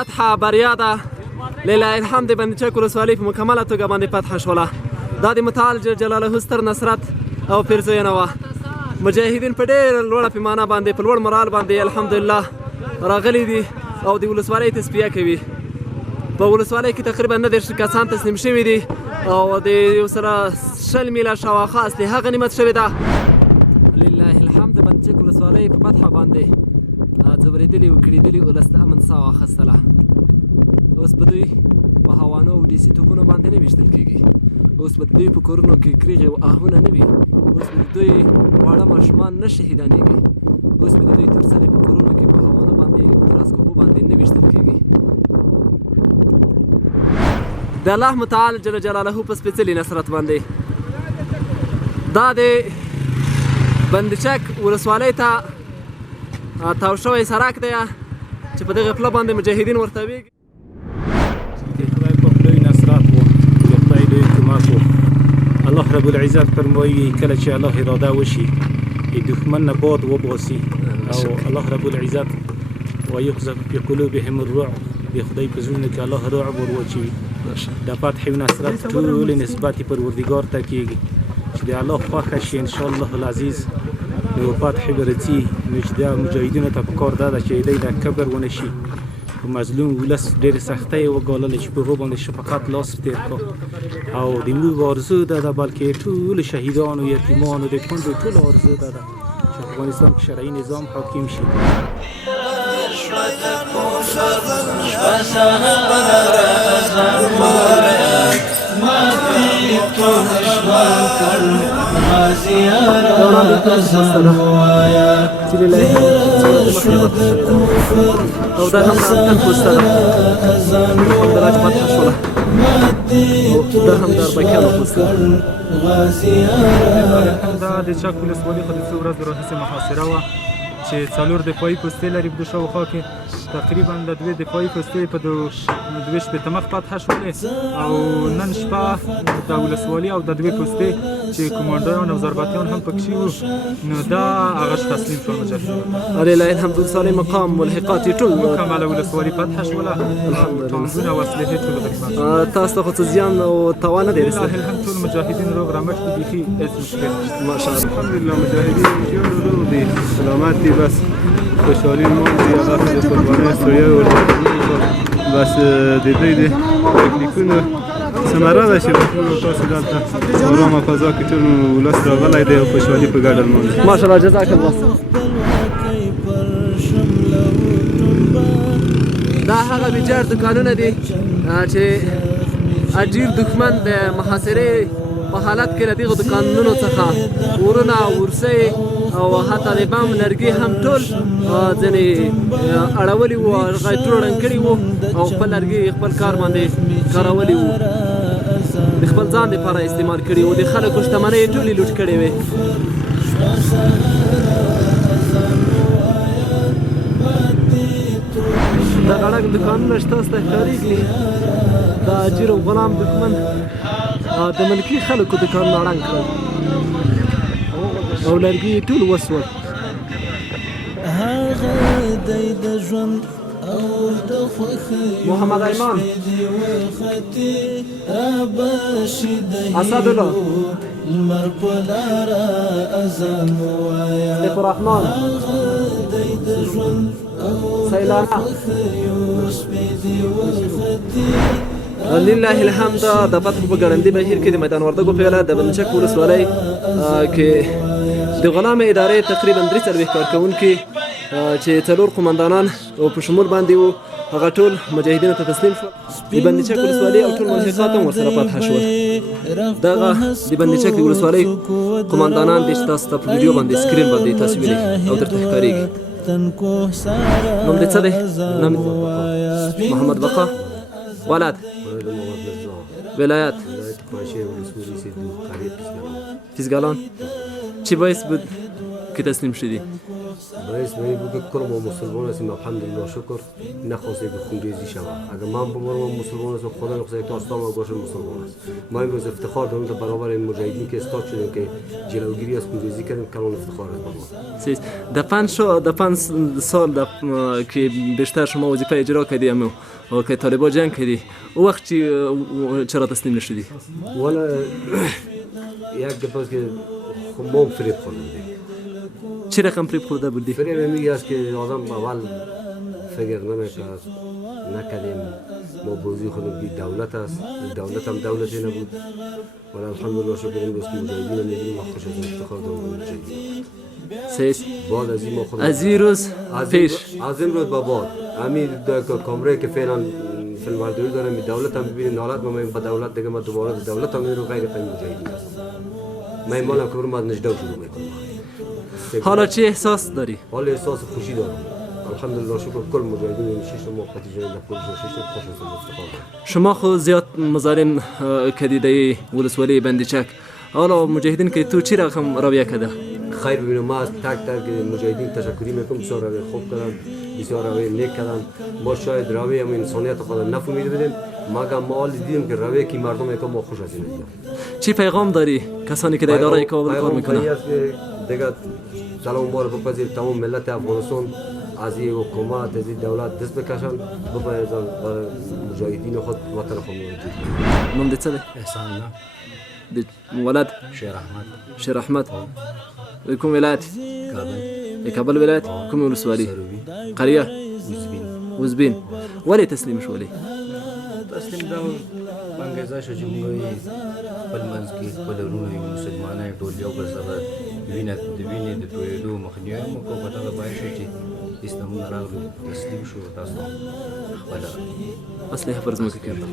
فتح بریا ده لله الحمد باندې چک ولسوالۍ په مکمله توګه باندې فتح شوله دا د متعال جلاله ستر نصرت او پیرزوینه وه مجاهدین په ډېر لوړه پیمانه باندې په لوړ مرال باندې الحمدلله راغلي دي او د ولسوالۍ تصفیه کوي په ولسوالۍ کې تقریبا 90 کسان تسلیم شوي دي او د یو سره 20 میله شاوخوا اسلحه غنیمت شوې ده لله الحمد باندې چک ولسوالۍ په فتحه باندې ځورېدلې او کړېدلې ولس ته امن ساه واخیستله اوس به دوی په هوانو او ډیسي توپونو باندې نه ویشتل کېږي اوس به دوی په کورونو کې کریږي او آهونه نه وي اوس به دوی واړه ماشومان نه شهیدانېږي اوس به دوی تورسلې په کورونو کې په هوانو باندې تراسکوپو باندې نه ویشتل کېږي د الله متعال جل جلاله په سپېڅلي نصرت باندې دا د بندچک ولسوالۍ ته تاو شوی سړک دی چې په دغه پله باندې مجاهدین ورته ویږي د خدای په لوی نصرت و د خدای لوی حکومت و الله رب العزت فرمایي کله چې الله اراده وشي د دښمن نه باد وباسي او الله رب العزت ويقذف في قلوبهم الرعب د خدای په زړونو کې الله رعب ور واچوي د فتح او نصرت ټولې نسبت یې پروردګار ته کېږي چې د الله خوښه شي انشاءالله العزیز نو فتح به راځي نو چې دا مجاهدینو ته پکار ده چې دوی د کبر ونه شي مظلوم ولس ډېرې سختۍ یې وګاللې چې په هغو باندې شفقت لاس تېر کړو او د موږ آرزو دا ده بلکې ټولو شهیدانو یتیمانو د کونډو ټولو آرزو دا ده چې افغانستان کې شرعي نظام حاکم شي دا د چک ولسوالۍ په څو ورځو راهیسې محاصره وه چې 4 دفاعي پوستې لري په شاوخوا کې تقریبا د 2 دفاعي پوستې په درویش په تمخ فتح شولې او نن شپه د ولسوالۍ او د 2 پوستې چې کمانډران او ضرباتیان هم پکې وو نو دا هغه تسلیم شو مجاهدین لله الحمد ولسوالۍ مقام ملحقات یې ټول مکمله ولسوالۍ فتح شوله ټانکونه او اسلحې ټول تقریبا تاسو ته خو زیان او تاوان نه دی لله الحمد ټول مجاهدین روغ رمټ دي بیخي هېڅ مشکل ماشاء الله الحمدلله مجاهدین ژوند روغ دي سلامت دي بس خوشحالي مونږ دي الله د قربانۍ ستړیا ورته بس د دوی د تکلیفونو ثمره ده چې تاسو دلته ارامه فضا کې ټول ولس راغلی دی او خوشحالي په ګډه لمانځي ماشاء الله جزاک الله دا هغه ویجاړ دوکانونه دي چې اجیر دښمن د محاصرې په حالت کې له دغو دوکانونو څخه ورونه ورسۍ او حتی د بم لرګي هم ټول ځینې اړولي وو هغه ټول ړنګ کړي وو او خپل لرګي خپل کار باندې کارولي وو د خپل ځان لپاره استعمال کړي وو د خلکو شتمنۍ ټولې لوټ کړې وې د اړک دوکانونه شته ستاسو ته ښکارېږي د اجیر او غلام دښمن د ملکي خلکو دوکانونه ړنګ کړل او لرګي یې ټول وسول محمد ایمان اسد الله استاد رحمان سیلانه لله الحمد د فتح په ګړندي بهیر کې د میدان وردګو پیاله د بندچک ولسوالۍ کې د غلام ادارې تقریبا 43 کارکونکي چې 4 قومندانان او په شمول باندې وو هغه ټول مجاهدینو ته تسلیم شول د بندچک ولسوالۍ او ټول ملحقات هم ورسره فتح شول دغه د بندچک ولسوالۍ قومندانان د تاسو ته په ویډیو باندې سکرین باندې تاسو وینئ او درته ښکارېږي نوم دې څه دی؟ محمد بقا ولد ولایت فیزگالان چی باعث بود که تسلیم شدی؟ باعث می بود که کل ما مسلمان هستیم الحمدلله شکر نخواسته که خونریزی شود. اگر من بمانم مسلمان هستم خدا نخواسته که استاد ما باشه مسلمان است. ما امروز افتخار داریم در برابر این مجاهدین که استاد شدیم که جلوگیری از خونریزی کردیم کلان افتخار است. در 5 سال که بیشتر شما وظیفه اجرا کردیم و که طالبان جنگ کردی او وقت چرا تسلیم نشدی؟ والا یک گپ است که ما فریب خوردیم. چی رقم فریب خورده بودی؟ فریب میگه است که آدم اول فکر نمیکرد نکردیم ما بازی خودم که دولت است، دولت هم دولتی نبود. ولی الحمدلله شکر امروز که مجاهدین میگیم ما خوش از افتخار داریم مجاهدین. سعید بعد از این ما خود از این روز پیش از این روز به بعد همین کامره که فعلا فیلم برداری دارم دولت هم ببینید حالت ما با دولت دیگه ما دوباره دولت هم میرم غیر قانونی مجاهدین است. من مالم که برم از نجده شروع میکنم. حالا چه احساس داری؟ حالا احساس خوشی دارم. الحمدلله شکر کل مجاهدین شش ما نتیجه نخوش خوش افتخار. شما خود زیاد مظالم کدیده ولسوالی بند چک. حالا مجاهدین که تو چی رقم رویه کرده؟ خیر ببینم ما از تک مجاهدین تشکری میکنم بسیار روی خوب کردن بسیار روی نیک کردن. ما شاید روی هم انسانیت خود نفهمیده بودیم مگر ما دیدیم که روی که مردم یکم ما خوش از این چی پیغام داری کسانی که در اداره کابل کار میکنن؟ دیگه سلام بار بپذیر تمام ملت افغانستان از این حکومت از این دولت دست بکشن بپذیر مجاهدین خود وطن خود می‌کنن. نام چه؟ احسان ولد شیر احمد کوم ولایت؟ کابل ولایت کوم ولسوالی؟ قریه وزبین. ولی تسلیم شو ولی؟ تسلیم داو انگیزه شو جمعی پلمنز کی پلرونه مسلمانای ټول یو بل سره وینه د تویدو مخنیوي مو په پټه باندې شي چې اسلام راغلی تسلیم شو تاسو خپل اصلي فرض مکه کړه.